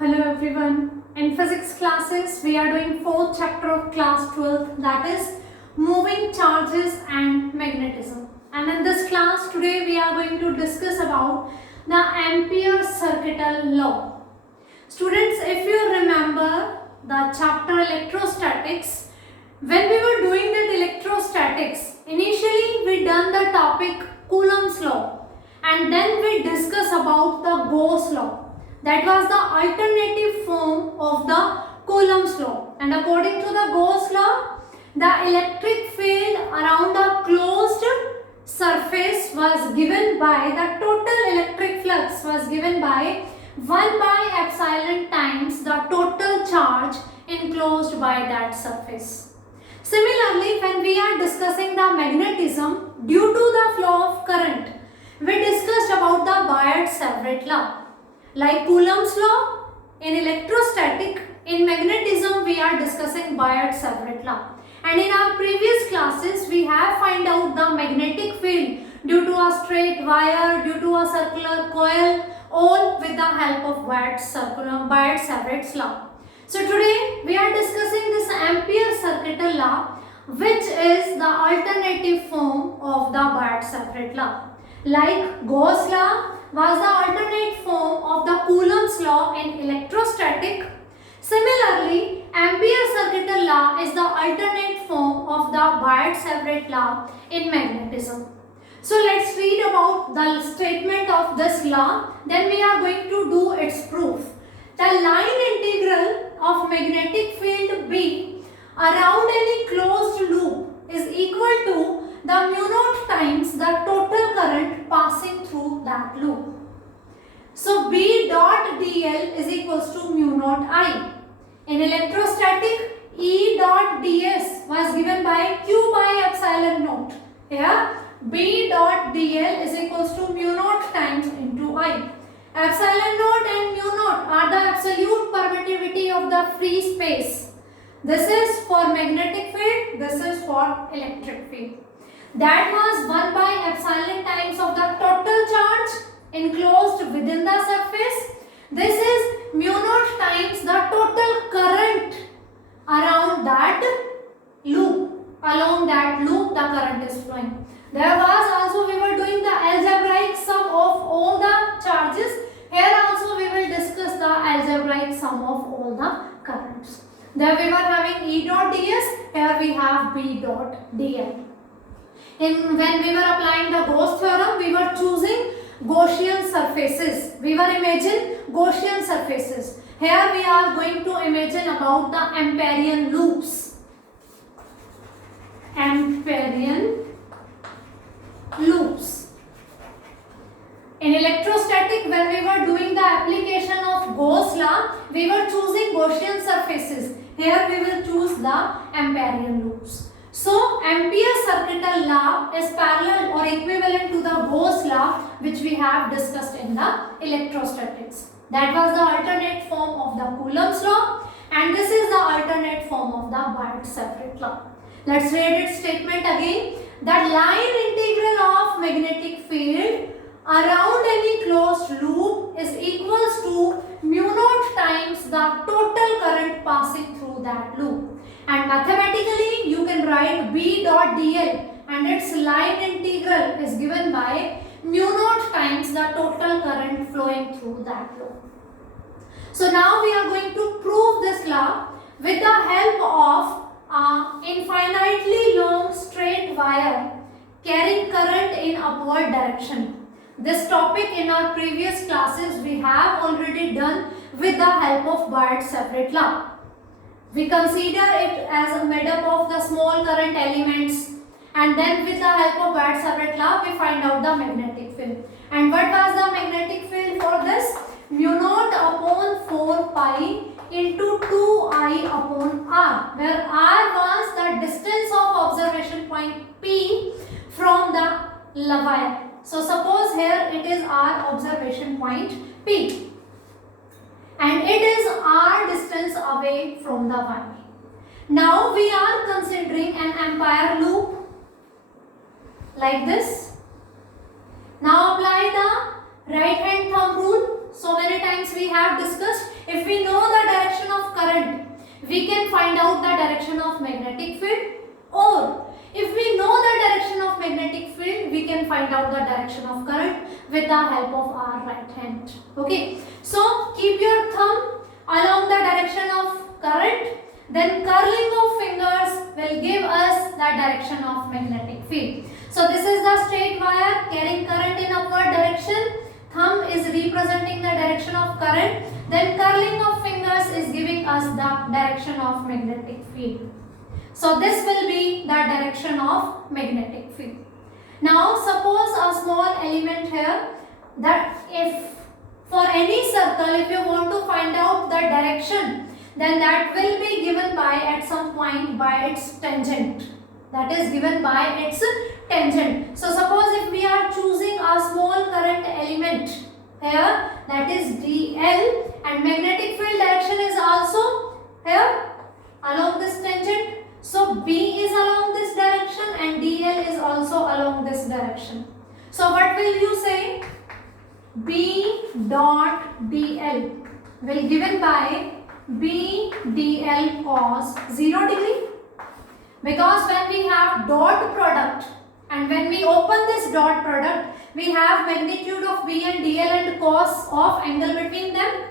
Hello everyone. In physics classes, we are doing fourth chapter of class 12, that is moving charges and magnetism. And in this class today we are going to discuss about the Ampere circuital law. Students, if you remember the chapter electrostatics, when we were doing that electrostatics, initially we done the topic Coulomb's law and then we discuss about the Gauss law. That was the alternative form of the Coulomb's law. And according to the Gauss law, the electric field around a closed surface was given by, the total electric flux was given by 1 by epsilon times the total charge enclosed by that surface. Similarly, when we are discussing the magnetism due to the flow of current, we discussed about the Biot-Savart law. Like Coulomb's law, in electrostatic, in magnetism we are discussing Biot-Savart law. And in our previous classes we have find out the magnetic field due to a straight wire, due to a circular coil, all with the help of Biot-Savart's law. So today we are discussing this Ampere circuital law, which is the alternative form of the Biot-Savart law. Like Gauss law was the alternate form of the Coulomb's law in electrostatic. Similarly, Ampere circuital law is the alternate form of the Biot-Savart law in magnetism. So let's read about the statement of this law, then we are going to do its proof. The line integral of magnetic field B around any closed loop is equal to the mu naught times the total current passing through that loop. So B dot dl is equals to mu naught I. In electrostatic, E dot ds was given by Q by epsilon naught. Here B dot dl is equals to mu naught times into I. Epsilon naught and mu naught are the absolute permittivity of the free space. This is for magnetic field, this is for electric field. That was 1 by epsilon times of the total charge enclosed within the surface. This is mu naught times the total current around that loop. Along that loop the current is flowing. There was also we were doing the algebraic sum of all the charges. Here also we will discuss the algebraic sum of all the currents. There we were having E dot ds, here we have B dot dl. When we were applying the Gauss theorem, we were choosing Gaussian surfaces. We were imagining Gaussian surfaces. Here we are going to imagine about the Amperian loops. Amperian loops. In electrostatic, when we were doing the application of Gauss law, we were choosing Gaussian surfaces. Here we will choose the Amperian loops. So, Ampere circuital law is parallel or equivalent to the Gauss law, which we have discussed in the electrostatics. That was the alternate form of the Coulomb's law, and this is the alternate form of the Biot-Savart law. Let's read its statement again. That line integral of magnetic field around any closed loop is equals to mu naught times the total current passing through that loop. And mathematically you can write B dot dl and its line integral is given by mu naught times the total current flowing through that loop. So now we are going to prove this law with the help of an infinitely long straight wire carrying current in upward direction. This topic in our previous classes we have already done with the help of Biot-Savart law. We consider it as made up of the small current elements, and then with the help of Biot-Savart law we find out the magnetic field. And what was the magnetic field for this? Mu naught upon 4 pi into 2I upon r, where r was the distance of observation point P from the wire. So suppose here it is our observation point P and it is r distance away from the wire. Now we are considering an Ampere loop like this. Now apply the right hand thumb rule. So many times we have discussed, if we know the direction of current, we can find out the direction of magnetic field, or if we know the direction of magnetic field, we can find out the direction of current with the help of our right hand. Okay, so keep your thumb along the direction of current, then curling of fingers will give us the direction of magnetic field. So this is the straight wire carrying current in upward direction. Thumb is representing the direction of current, then curling of fingers is giving us the direction of magnetic field. So this will be the direction of magnetic field. Now suppose a small element here, that if for any circle, if you want to find out the direction, then that will be given by at some point by its tangent. That is given by its tangent. So suppose if we are choosing a small current element here, that is dl, and magnetic field direction is also here along this tangent. So B is along this direction and dl is also along this direction. So what will you say? B dot dl will given by B dl cos 0 degree, because when we have dot product and when we open this dot product, we have magnitude of B and dl and cos of angle between them,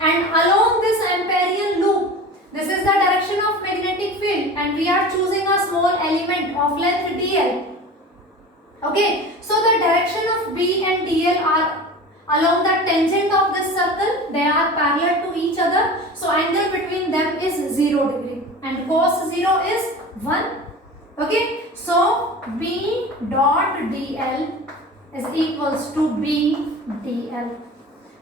and along this Amperian loop, this is the direction of magnetic field and we are choosing a small element of length dl. Okay, so the direction of B and dl are along the tangent of this circle, they are parallel to each other, so angle between them is 0 degree and cos 0 is 1. Okay, so B dot dl is equals to B dl,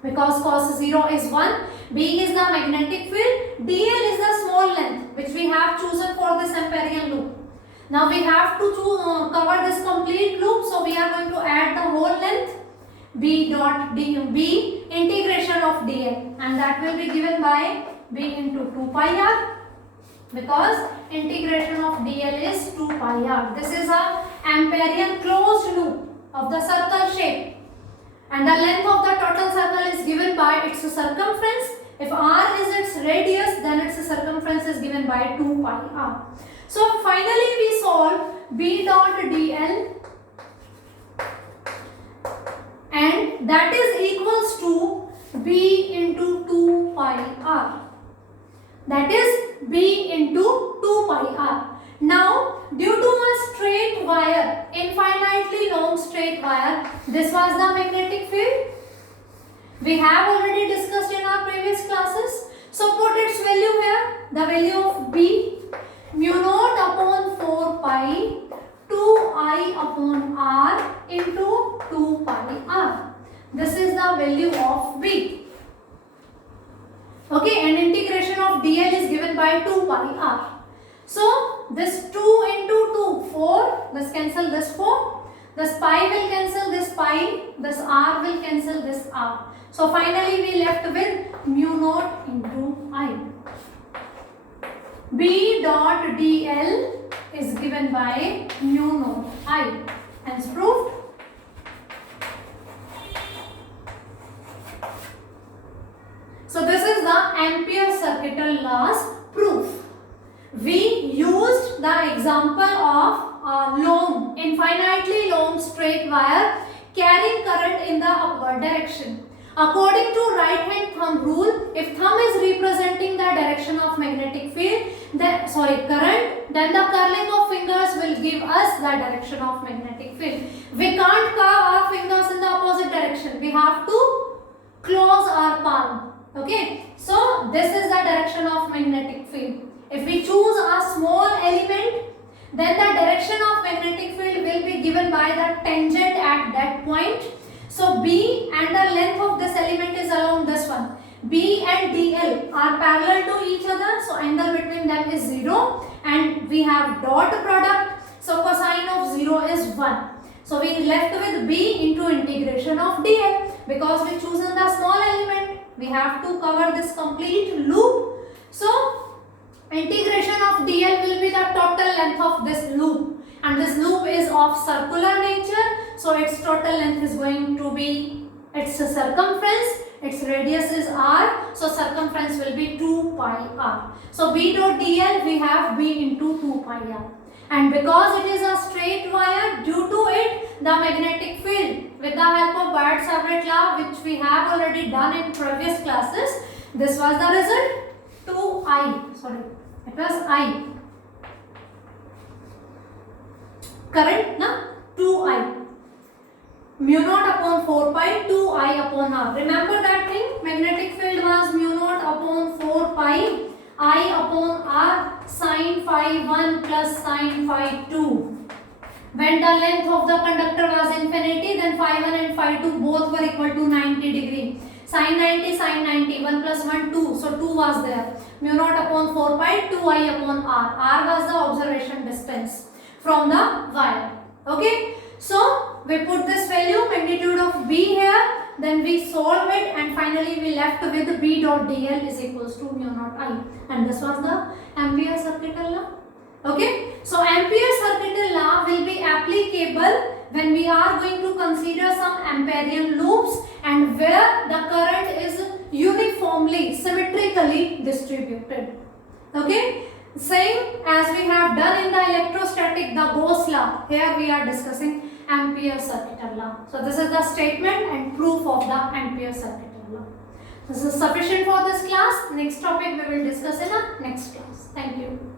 because cos 0 is 1, B is the magnetic field, dl is the small length which we have chosen for this Amperian loop. Now we have to cover this complete loop, so we are going to add the whole length B dot B integration of dl, and that will be given by B into 2 pi r, because integration of dl is 2 pi r. This is a Amperian closed loop of the circle shape, and the length of the total circle is given by its circumference. If r is its radius, then its circumference is given by 2 pi r. So finally we solve B dot dl, and that is equals to B into 2 pi r. That is B into 2 pi r. Now, due to a straight wire, infinitely long straight wire, this was the magnetic field. We have already discussed in our previous classes. So put its value here. The value of B, mu naught upon 4 pi 2I upon r into 2 pi r. This is the value of B. Okay, and integration of dl is given by 2 pi r. So this 2 into 2, 4, this cancel this 4, this pi will cancel this pi, this r will cancel this r. So finally we left with mu naught into I. B dot dl is given by mu naught I. Hence proved. So this is the Ampere circuital laws proof. We used the example of a long, infinitely long straight wire carrying current in the upward direction. According to right hand thumb rule, if thumb is representing the direction of magnetic field, current, then the curling of fingers will give us the direction of magnetic field. We can't curve our fingers in the opposite direction. We have to close our palm. Okay, so this is the direction of magnetic field. If we choose a small element, then the direction of magnetic field will be given by the tangent at that point. So B and the length of this element is along this one. B and dl are parallel to each other, so angle between them is 0, and we have dot product, so cosine of 0 is 1. So we left with B into integration of dl. Because we chosen the small element, we have to cover this complete loop. So integration of dl will be the total length of this loop, and this loop is of circular nature, so its total length is going to be its circumference its radius is r, so circumference will be 2 pi r. So B dot dl we have B into 2 pi r. And because it is a straight wire, due to it the magnetic field, with the help of Biot-Savart law which we have already done in previous classes, this was the result 2I, sorry, it was I. Current na 2I. Mu naught upon 4 pi 2I upon r. Remember that thing? Magnetic field was mu naught upon 4 pi I upon r sin phi 1 plus sin phi 2. When the length of the conductor was infinity, then phi 1 and phi 2 both were equal to 90 degree. Sin 90, sin 90, 1 plus 1, 2. So 2 was there. Mu naught upon 4 pi 2I upon r. R was the observation distance from the wire. Okay. So we put this value, magnitude of B here. Then we solve it and finally we left with B dot dl is equals to mu naught I, and this was the Ampere circuital law. Okay, so Ampere circuital law will be applicable when we are going to consider some Amperian loops and where the current is uniformly, symmetrically distributed. Okay, same as we have done in the electrostatic, the Gauss law. Here we are discussing Ampere circuital law. So this is the statement and proof of the Ampere circuital law. This is sufficient for this class. Next topic we will discuss in our next class. Thank you.